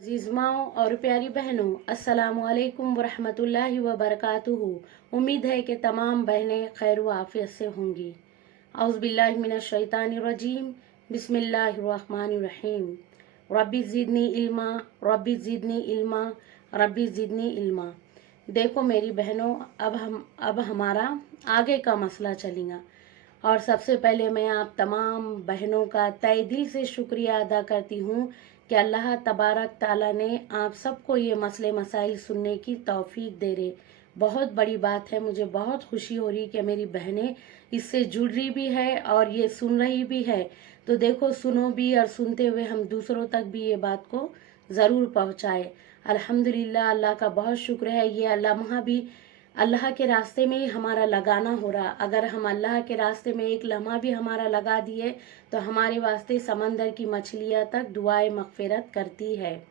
अजीज़ माओ और प्यारी बहनों, अस्सलामु अलैकुम वरहमतुल्लाहि वबरकातुहू। उम्मीद है कि तमाम बहनें खैर व आफियत से होंगी। औज़ु बिल्लाहि मिनश शैतानिर रजीम, बिस्मिल्लाहिर रहमानिर रहीम। रब्बी ज़िदनी इल्मा, रब्बी ज़िदनी इल्मा, रब्बी ज़िदनी इल्मा। देखो मेरी बहनों, अब हमारा आगे का मसला चलेगा। और सबसे पहले मैं आप तमाम बहनों का तहे दिल से शुक्रिया अदा करती हूँ कि अल्लाह तबारक ताला ने आप सबको ये मसले मसाइल सुनने की तौफीक दे रहे। बहुत बड़ी बात है, मुझे बहुत खुशी हो रही कि मेरी बहनें इससे जुड़ रही भी है और ये सुन रही भी है। तो देखो, सुनो भी और सुनते हुए हम दूसरों तक भी ये बात को ज़रूर पहुँचाए। अल्हम्दुलिल्लाह, अल्लाह का बहुत शुक्र है। ये लम्हा भी अल्लाह के रास्ते में ही हमारा लगाना हो रहा। अगर हम अल्लाह के रास्ते में एक लम्हा भी हमारा लगा दिए तो हमारे वास्ते समंदर की मछलियाँ तक दुआए मग़फ़िरत करती है।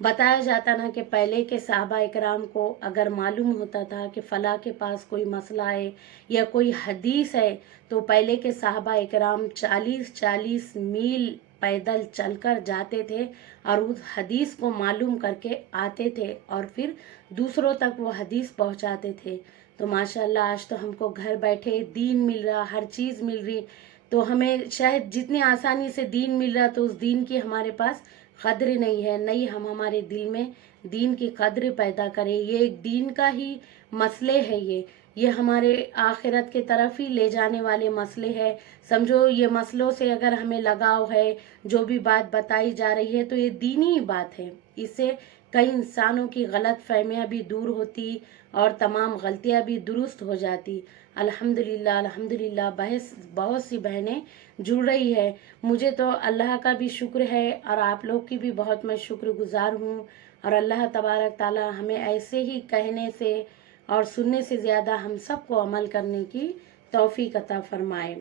बताया जाता ना कि पहले के सहाबा इकराम को अगर मालूम होता था कि फ़लाँ के पास कोई मसला है या कोई हदीस है, तो पहले के सहाबा इकराम 40-40 मील पैदल चलकर जाते थे और उस हदीस को मालूम करके आते थे और फिर दूसरों तक वो हदीस पहुंचाते थे। तो माशाल्लाह, आज तो हमको घर बैठे दीन मिल रहा, हर चीज़ मिल रही। तो हमें शायद जितनी आसानी से दीन मिल रहा, तो उस दीन की हमारे पास कद्र नहीं है। नहीं, हम हमारे दिल में दीन की कद्र पैदा करें। ये एक दीन का ही मसले है। ये हमारे आखिरत के तरफ ही ले जाने वाले मसले हैं। समझो, ये मसलों से अगर हमें लगाव है, जो भी बात बताई जा रही है, तो ये दीनी ही बात है। इससे कई इंसानों की गलत फहमियाँ भी दूर होती और तमाम गलतियाँ भी दुरुस्त हो जाती। अल्हम्दुलिल्लाह अल्हम्दुलिल्लाह, बहुत सी बहनें जुड़ रही है। मुझे तो अल्लाह का भी शुक्र है और आप लोग की भी बहुत मैं शुक्रगुजार हूँ। और अल्लाह तबारक ताला हमें ऐसे ही कहने से और सुनने से ज़्यादा हम सबको अमल करने की तौफीक अता फरमाए।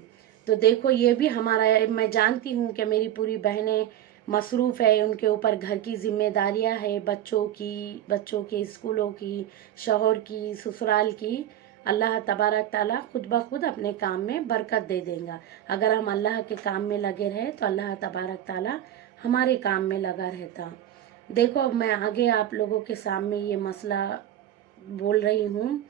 तो देखो, ये भी हमारा, मैं जानती हूँ कि मेरी पूरी बहनें मसरूफ़ है, उनके ऊपर घर की जिम्मेदारियाँ है, बच्चों के स्कूलों की, शौहर की, ससुराल की। अल्लाह तबारक ताला खुद ब खुद अपने काम में बरकत दे देगा। अगर हम अल्लाह के काम में लगे रहे तो अल्लाह तबारक ताला हमारे काम में लगा रहता। देखो, अब मैं आगे आप लोगों के सामने ये मसला बोल रही हूँ।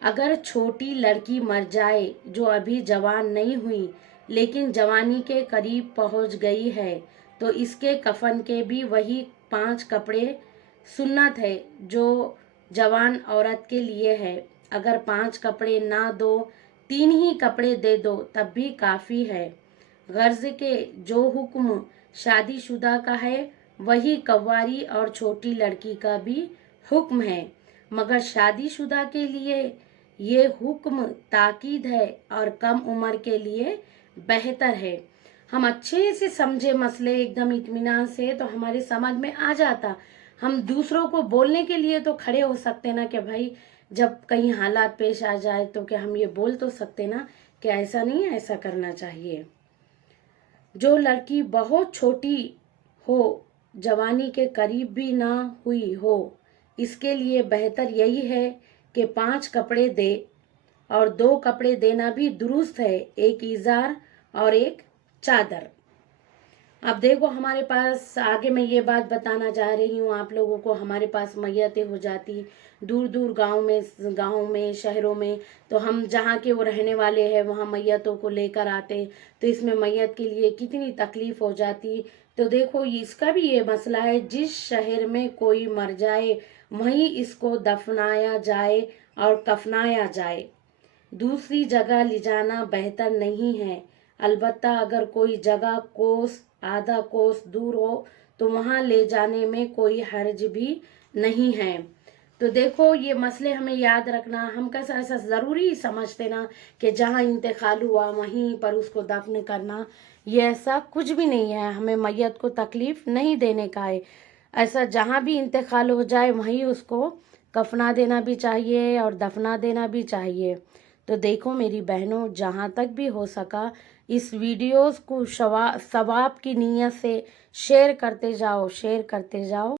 अगर छोटी लड़की मर जाए जो अभी जवान नहीं हुई लेकिन जवानी के करीब पहुँच गई है, तो इसके कफन के भी वही 5 कपड़े सुन्नत है जो जवान औरत के लिए है। अगर 5 कपड़े ना दो, 3 ही कपड़े दे दो, तब भी काफ़ी है। गर्ज के जो हुक्म शादीशुदा का है वही कव्वारी और छोटी लड़की का भी हुक्म है, मगर शादीशुदा के लिए ये हुक्म ताकीद है और कम उम्र के लिए बेहतर है। हम अच्छे से समझे मसले एकदम इत्मीनान से, तो हमारे समझ में आ जाता। हम दूसरों को बोलने के लिए तो खड़े हो सकते ना कि भाई, जब कहीं हालात पेश आ जाए तो क्या हम ये बोल तो सकते ना कि ऐसा नहीं है, ऐसा करना चाहिए। जो लड़की बहुत छोटी हो, जवानी के करीब भी ना हुई हो, इसके लिए बेहतर यही है कि 5 कपड़े दे, और 2 कपड़े देना भी दुरुस्त है, एक इज़ार और एक चादर। अब देखो, हमारे पास आगे मैं ये बात बताना चाह रही हूँ आप लोगों को। हमारे पास मैयतें हो जाती दूर दूर गाँव में शहरों में, तो हम जहाँ के वो रहने वाले हैं वहाँ मैयतों को लेकर आते, तो इसमें मैयत के लिए कितनी तकलीफ़ हो जाती। तो देखो, इसका भी ये मसला है, जिस शहर में कोई मर जाए वहीं इसको दफनाया जाए और कफनाया जाए। दूसरी जगह ले जाना बेहतर नहीं है। अलबत्ता अगर कोई जगह कोस आधा कोस दूर हो तो वहाँ ले जाने में कोई हर्ज भी नहीं है। तो देखो, ये मसले हमें याद रखना। हम कैसा ऐसा ज़रूरी समझते ना कि जहाँ इंतकाल हुआ वहीं पर उसको दफन करना, ये ऐसा कुछ भी नहीं है। हमें मैयत को तकलीफ़ नहीं देने का है। ऐसा जहाँ भी इंतकाल हो जाए वहीं उसको कफना देना भी चाहिए और दफना देना भी चाहिए। तो देखो मेरी बहनों, जहाँ तक भी हो सका इस वीडियोस को सवाब की नीयत से शेयर करते जाओ।